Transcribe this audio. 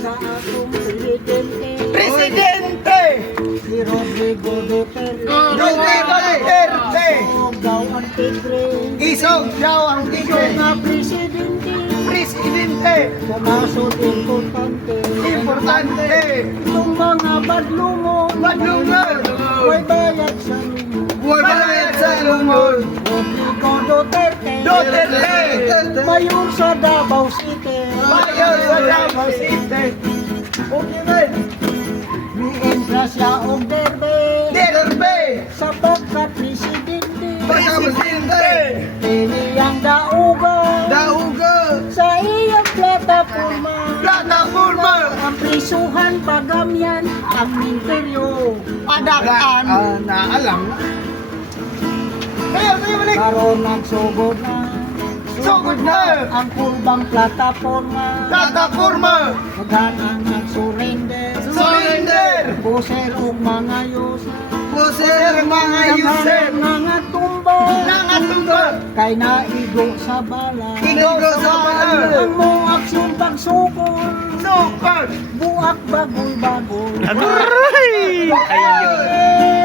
sa atong presidente, Presidente! si Rodrigo Duterte. Rodrigo Duterte! Isog daw ang tigre, Isog daw ang isog tigre! nga presidente, Presidente! pumasok importante. Importante! Itong mga badlungon, Badlungon! huwag bayad sa lumo. Huwag bayad sa lumon! Rodrigo Duterte, Duterte! mayor sa Davao City. Mayor sa Davao City! Okay man! Mientra siya og derbe, Derbe! sa pagka-presidente. Presidente! Piniyang dauga, Dauga! sa iyang plataforma. Plataforma! Ang prisuhan pagamyan, ang minteryo. Padakaan! Naalang! Kayo balik! Karon nagsugod na, Sugod na! ang kurbang plataforma. Plataforma! Maghanang nagsurrender, Surrender! buser og mga yusa. Puser mga user! Mga tumba, Nangatumba! kay naigo sa bala. Igo sa balang! Ang mo aksyon pagsukol, Super! buak bagol-bagol. Aray! Ayun.